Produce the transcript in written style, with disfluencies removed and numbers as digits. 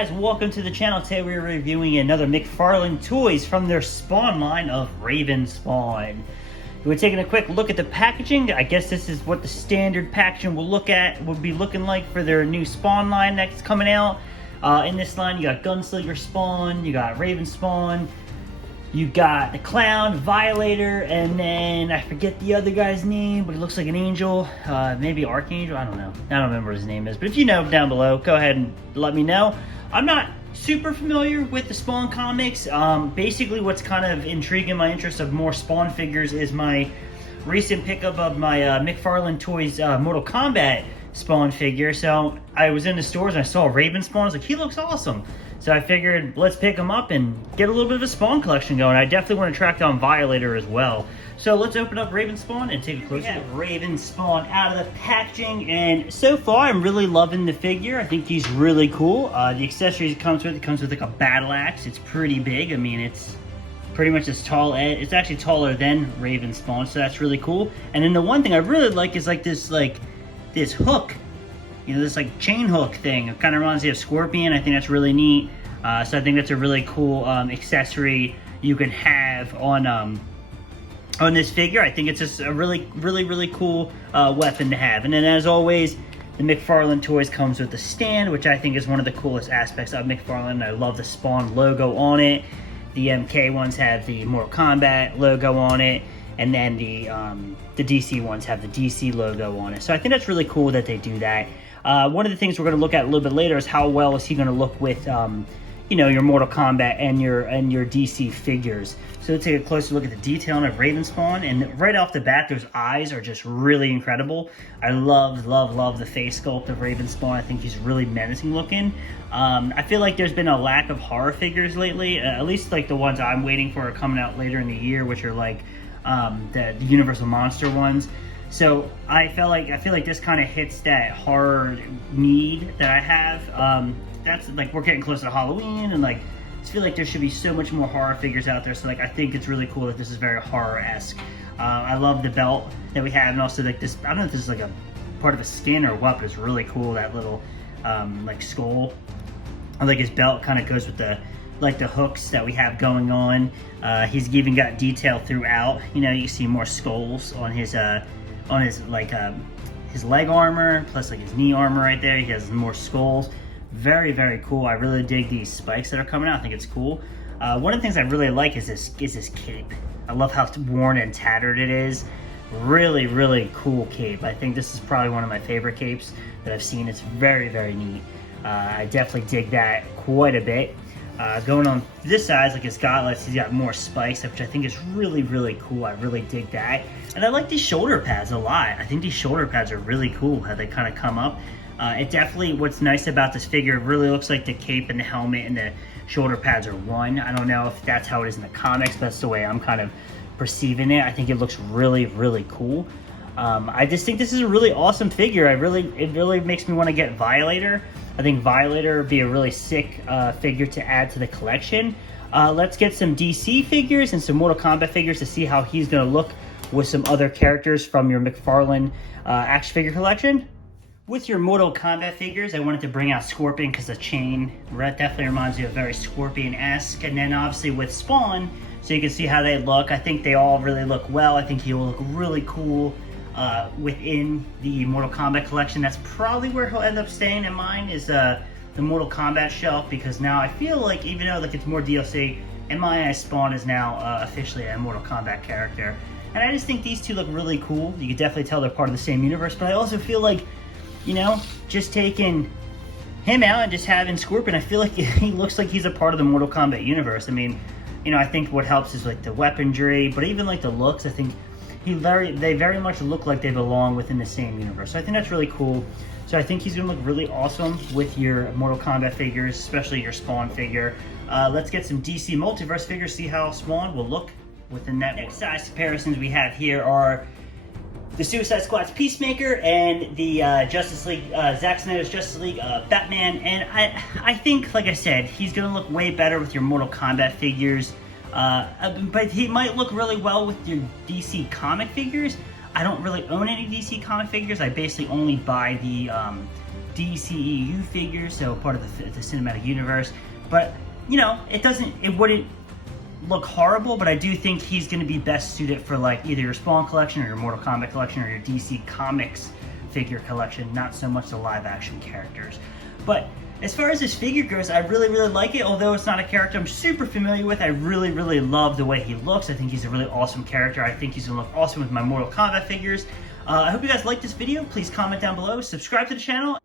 guys, welcome to the channel. Today we're reviewing another McFarlane toys from their Spawn line of Raven Spawn. We're taking a quick look at the packaging. I guess this is what the standard packaging will be looking like for their new Spawn line that's coming out. In this line, you got Gunslinger Spawn, you got Raven Spawn, you got the Clown, Violator, and then I forget the other guy's name, but it looks like an angel, maybe Archangel, I don't know. I don't remember what his name is, but if you know down below, go ahead and let me know. I'm not super familiar with the Spawn comics. Basically what's kind of intriguing my interest of more Spawn figures is my recent pickup of my McFarlane Toys Mortal Kombat Spawn figure. So I was in the stores and I saw Raven Spawn. I was like, he looks awesome. So I figured let's pick him up and get a little bit of a Spawn collection going. I definitely want to track down Violator as well. So let's open up Raven Spawn and take a closer look. Raven Spawn out of the packaging, and so far I'm really loving the figure. I think he's really cool. The accessories it comes with like a battle axe. It's pretty big. I mean, it's pretty much as tall as, it's actually taller than Raven Spawn, so that's really cool. And then the one thing I really like is like this hook. You know, this like chain hook thing. It kind of reminds me of Scorpion. I think that's really neat. So I think that's a really cool accessory you can have on this figure. I think it's just a really cool weapon to have. And then as always, the McFarlane Toys comes with the stand, which I think is one of the coolest aspects of McFarlane. I love the Spawn logo on it. The MK ones have the Mortal Kombat logo on it. And then the DC ones have the DC logo on it. So I think that's really cool that they do that. One of the things we're going to look at a little bit later is how well is he going to look with, you know, your Mortal Kombat and your DC figures. So let's take a closer look at the detailing of Raven Spawn. And right off the bat, those eyes are just really incredible. I love the face sculpt of Raven Spawn. I think he's really menacing looking. I feel like there's been a lack of horror figures lately, at least like the ones I'm waiting for are coming out later in the year, which are like the Universal Monster ones. So I feel like this kind of hits that horror need that I have. That's like, we're getting closer to Halloween, and like I feel like there should be so much more horror figures out there. So like I think it's really cool that this is very horror-esque. I love the belt that we have, and also like this. I don't know if this is like a part of a skin or what, but it's really cool. That little like skull. I like his belt kind of goes with the hooks that we have going on. He's even got detail throughout. You know, you see more skulls on his like his leg armor, plus like his knee armor right there. He has more skulls. Very cool. I really dig these spikes that are coming out. I think it's cool. One of the things I really like is this cape. I love how worn and tattered it is. Really cool cape. I think this is probably one of my favorite capes that I've seen. It's very neat. I definitely dig that quite a bit. Going on this side, like his gauntlets, he's got more spikes, which I think is really cool. I really dig that. And I like these shoulder pads a lot. I think these shoulder pads are really cool, how they kind of come up. It definitely, what's nice about this figure, it really looks like the cape and the helmet and the shoulder pads are one. I don't know if that's how it is in the comics, but that's the way I'm kind of perceiving it. I think it looks really cool. I just think this is a really awesome figure. It really makes me want to get Violator. I think Violator would be a really sick figure to add to the collection. Let's get some DC figures and some Mortal Kombat figures to see how he's going to look with some other characters from your McFarlane action figure collection. With your Mortal Kombat figures, I wanted to bring out Scorpion because the chain definitely reminds me of very Scorpion-esque. And then obviously with Spawn, so you can see how they look. I think they all really look well. I think he will look really cool within the Mortal Kombat collection. That's probably where he'll end up staying in mine, is the Mortal Kombat shelf, because now I feel like, even though like it's more DLC, in my eyes Spawn is now officially a Mortal Kombat character. And I just think these two look really cool. You can definitely tell they're part of the same universe, but I also feel like, you know, just taking him out and just having Scorpion, I feel like he looks like he's a part of the Mortal Kombat universe. I mean, you know, I think what helps is like the weaponry, but even like the looks, I think they very much look like they belong within the same universe. So I think that's really cool. So I think he's gonna look really awesome with your Mortal Kombat figures, especially your Spawn figure. Let's get some DC Multiverse figures, see how Spawn will look within that. Next size comparisons we have here are the Suicide Squad's Peacemaker and the Justice League, Zack Snyder's Justice League Batman. And I think, like I said, he's gonna look way better with your Mortal Kombat figures. But he might look really well with your DC comic figures. I don't really own any DC comic figures. I basically only buy the DCEU figure, so part of the cinematic universe. But, you know, it wouldn't look horrible, but I do think he's going to be best suited for like either your Spawn collection or your Mortal Kombat collection or your DC Comics figure collection, not so much the live action characters. But as far as this figure goes, I really like it. Although it's not a character I'm super familiar with, I really love the way he looks. I think he's a really awesome character. I think he's going to look awesome with my Mortal Kombat figures. I hope you guys liked this video. Please comment down below, subscribe to the channel.